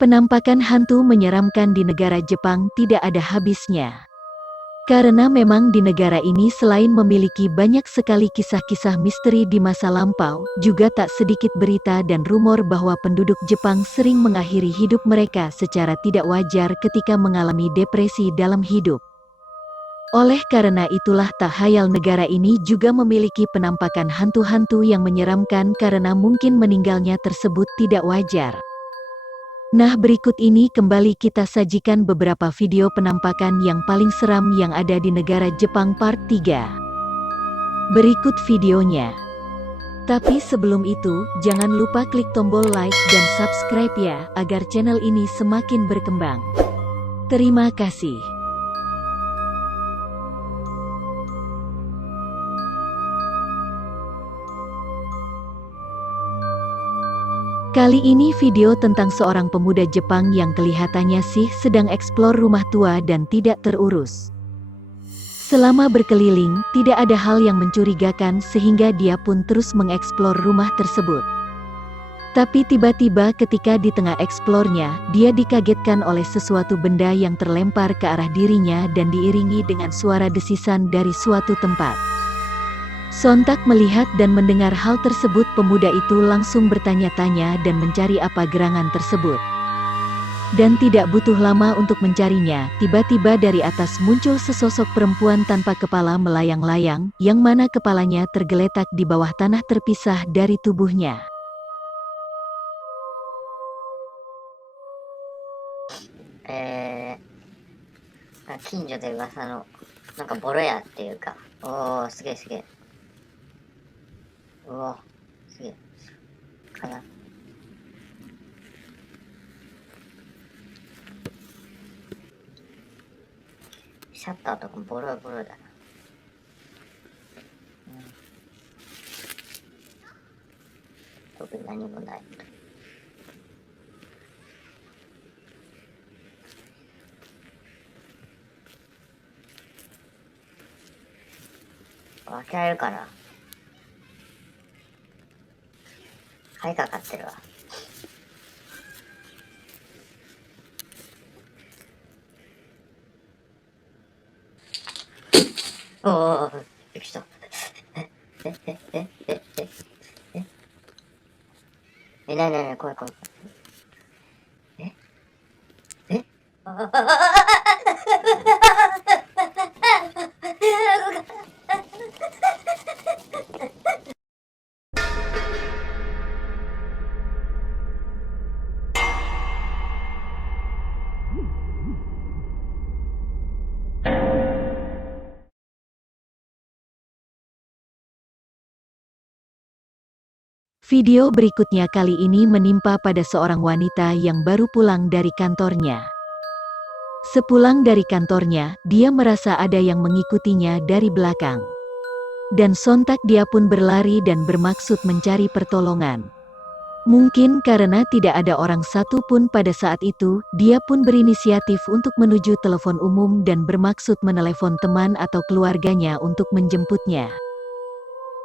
Penampakan hantu menyeramkan di negara Jepang tidak ada habisnya. Karena memang di negara ini selain memiliki banyak sekali kisah-kisah misteri di masa lampau, juga tak sedikit berita dan rumor bahwa penduduk Jepang sering mengakhiri hidup mereka secara tidak wajar ketika mengalami depresi dalam hidup. Oleh karena itulah tak hayal negara ini juga memiliki penampakan hantu-hantu yang menyeramkan karena mungkin meninggalnya tersebut tidak wajar. Nah, berikut ini kembali kita sajikan beberapa video penampakan yang paling seram yang ada di negara Jepang part 3. Berikut videonya. Tapi sebelum itu, jangan lupa klik tombol like dan subscribe ya, agar channel ini semakin berkembang. Terima kasih. Kali ini video tentang seorang pemuda Jepang yang kelihatannya sih sedang eksplor rumah tua dan tidak terurus. Selama berkeliling, tidak ada hal yang mencurigakan sehingga dia pun terus mengeksplor rumah tersebut. Tapi tiba-tiba ketika di tengah eksplornya, dia dikagetkan oleh sesuatu benda yang terlempar ke arah dirinya dan diiringi dengan suara desisan dari suatu tempat. Sontak melihat dan mendengar hal tersebut, pemuda itu langsung bertanya-tanya dan mencari apa gerangan tersebut. Dan tidak butuh lama untuk mencarinya, tiba-tiba dari atas muncul sesosok perempuan tanpa kepala melayang-layang, yang mana kepalanya tergeletak di bawah tanah terpisah dari tubuhnya. 近所で噂のなんかボロ屋っていうか、おおすげえすげえ、うわすげえかな、シャッターとかもボロボロだな、特に何もない。開けられるかな。鍵かかってるわ。おお、びっくりした。なになに、怖い怖い。Video berikutnya kali ini menimpa pada seorang wanita yang baru pulang dari kantornya. Sepulang dari kantornya, dia merasa ada yang mengikutinya dari belakang. Dan sontak dia pun berlari dan bermaksud mencari pertolongan. Mungkin karena tidak ada orang satu pun pada saat itu, dia pun berinisiatif untuk menuju telepon umum dan bermaksud menelepon teman atau keluarganya untuk menjemputnya.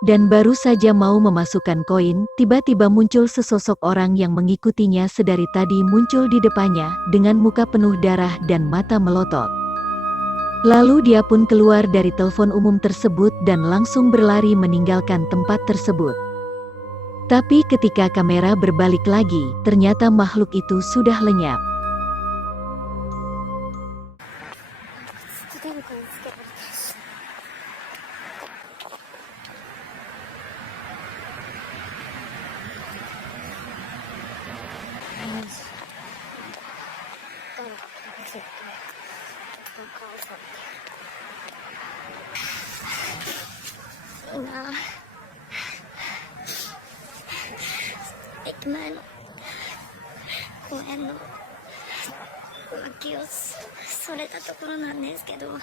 Dan baru saja mau memasukkan koin, tiba-tiba muncul sesosok orang yang mengikutinya sedari tadi muncul di depannya, dengan muka penuh darah dan mata melotot. Lalu dia pun keluar dari telepon umum tersebut dan langsung berlari meninggalkan tempat tersebut. Tapi ketika kamera berbalik lagi, ternyata makhluk itu sudah lenyap.駅前の公園の脇をそれたところなんですけど、な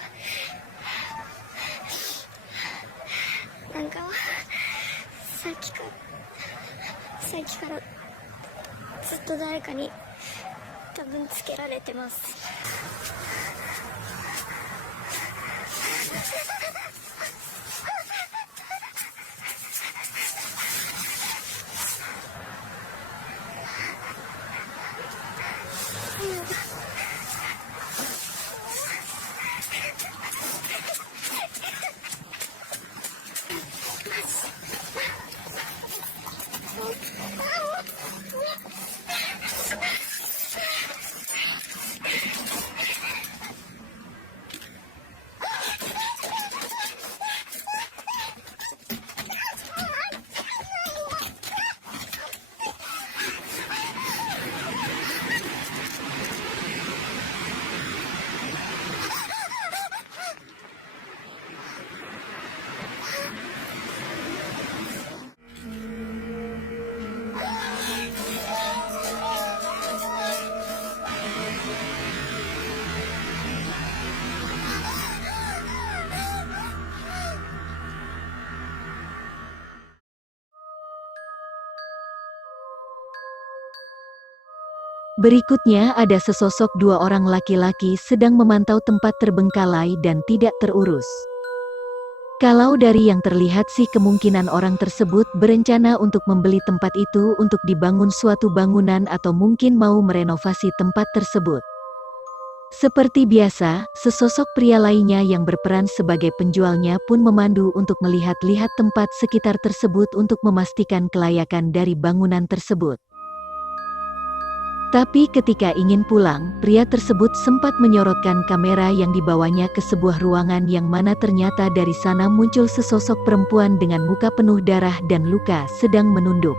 んかさっきからずっと誰かに多分つけられてます。Berikutnya ada sesosok dua orang laki-laki sedang memantau tempat terbengkalai dan tidak terurus. Kalau dari yang terlihat sih kemungkinan orang tersebut berencana untuk membeli tempat itu untuk dibangun suatu bangunan atau mungkin mau merenovasi tempat tersebut. Seperti biasa, sesosok pria lainnya yang berperan sebagai penjualnya pun memandu untuk melihat-lihat tempat sekitar tersebut untuk memastikan kelayakan dari bangunan tersebut. Tapi ketika ingin pulang, pria tersebut sempat menyorotkan kamera yang dibawanya ke sebuah ruangan yang mana ternyata dari sana muncul sesosok perempuan dengan muka penuh darah dan luka sedang menunduk.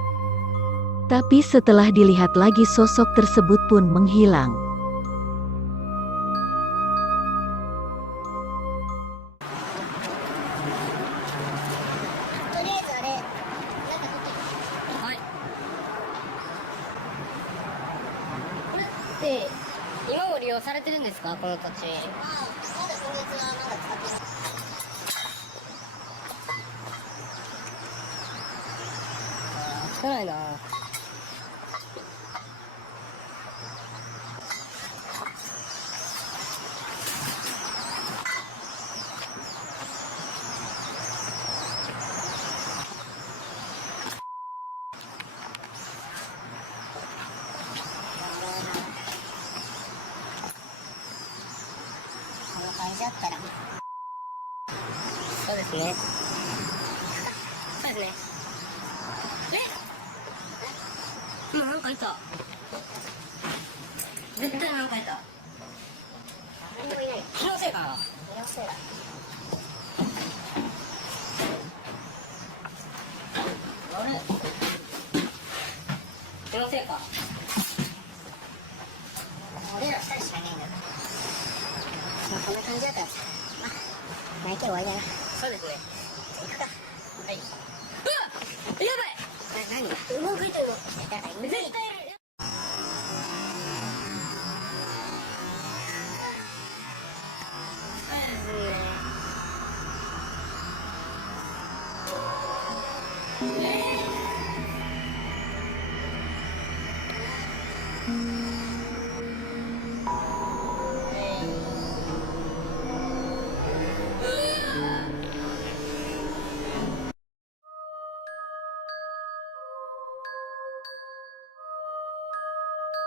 Tapi setelah dilihat lagi sosok tersebut pun menghilang.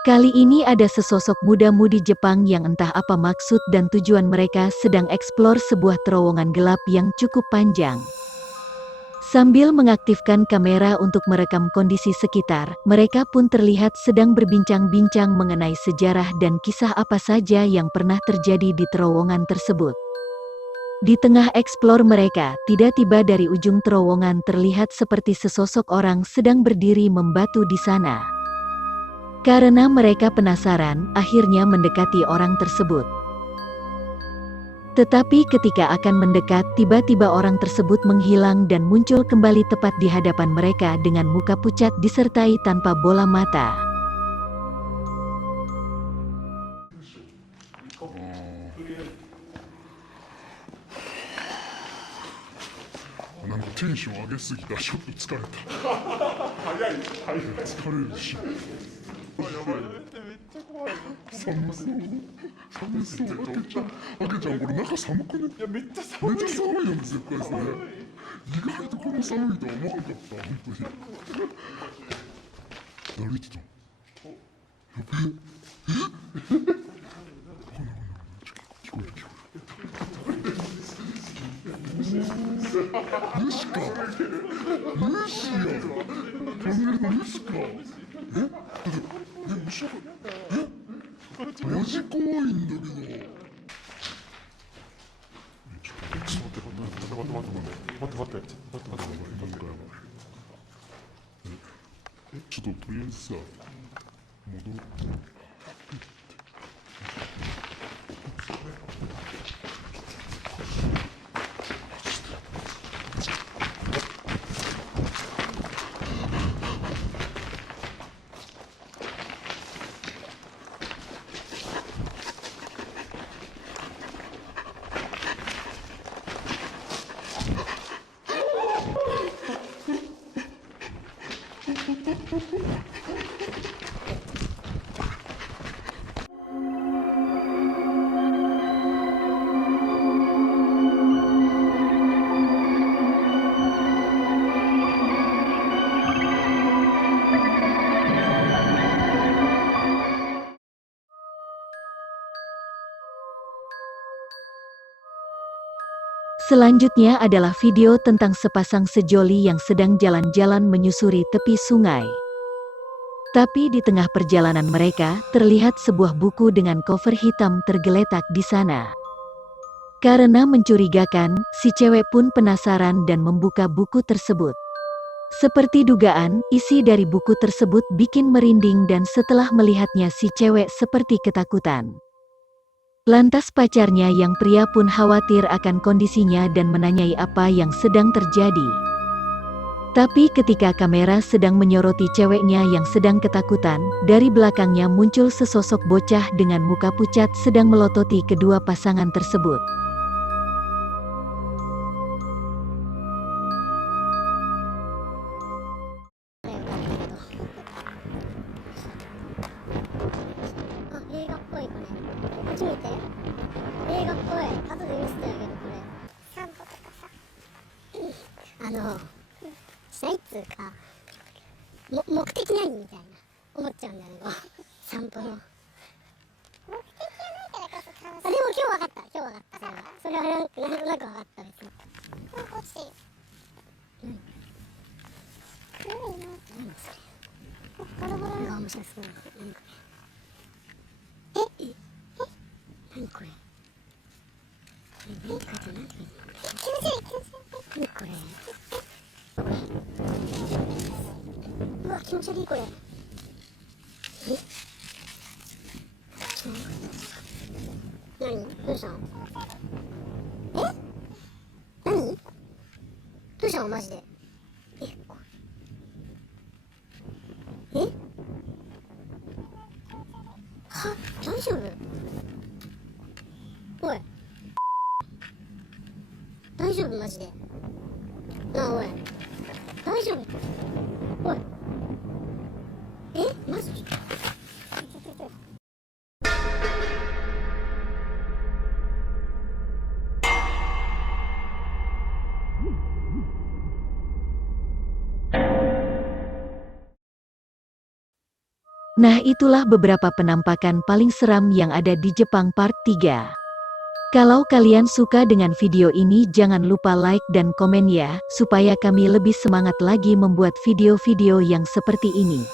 Kali ini ada sesosok muda-mudi Jepang yang entah apa maksud dan tujuan mereka sedang eksplor sebuah terowongan gelap yang cukup panjang. Sambil mengaktifkan kamera untuk merekam kondisi sekitar, mereka pun terlihat sedang berbincang-bincang mengenai sejarah dan kisah apa saja yang pernah terjadi di terowongan tersebut. Di tengah eksplor mereka, tiba-tiba dari ujung terowongan terlihat seperti sesosok orang sedang berdiri membatu di sana. Karena mereka penasaran, akhirnya mendekati orang tersebut. Tetapi ketika akan mendekat, tiba-tiba orang tersebut menghilang dan muncul kembali tepat di hadapan mereka dengan muka pucat disertai tanpa bola mata. なんかテンション上げすぎた。ちょっと疲れた。早い疲れるし。やばい。寒そう。寒そう。あけちゃんこれ中寒くね？いやめっちゃ寒い。めっちゃ寒いよね絶対それ。意外とこの寒いとは思わなかった本当に。誰言ってた？やべえ。聞こえる。虫か。虫や。トンネルの虫か。虫。マジ怖いんだけど。ちょっと待って。ちょっととりあえずさ、戻ろう。Selanjutnya adalah video tentang sepasang sejoli yang sedang jalan-jalan menyusuri tepi sungai. Tapi di tengah perjalanan mereka, terlihat sebuah buku dengan cover hitam tergeletak di sana. Karena mencurigakan, si cewek pun penasaran dan membuka buku tersebut. Seperti dugaan, isi dari buku tersebut bikin merinding dan setelah melihatnya si cewek seperti ketakutan. Lantas pacarnya yang pria pun khawatir akan kondisinya dan menanyai apa yang sedang terjadi. Tapi ketika kamera sedang menyoroti ceweknya yang sedang ketakutan, dari belakangnya muncul sesosok bocah dengan muka pucat sedang melototi kedua pasangan tersebut.しないっつうか、目的何みたいな思っちゃうんだよね、散歩の。目的はないからこそ楽しい。でも今日分かった、それはなんとなく分かった別に。欲しい。何それ。ボロボロが面白そうだ。なんかね。何これ。何書いてるの？何これ。うわ、気持ち悪いこれ。何？どうしたの？何？どうしたのマジで？は？大丈夫？おい。大丈夫マジで？なあおい。大丈夫？おい。マジ？Nah, itulah beberapa penampakan paling seram yang ada di Jepang Part 3. Kalau kalian suka dengan video ini jangan lupa like dan komen ya, supaya kami lebih semangat lagi membuat video-video yang seperti ini.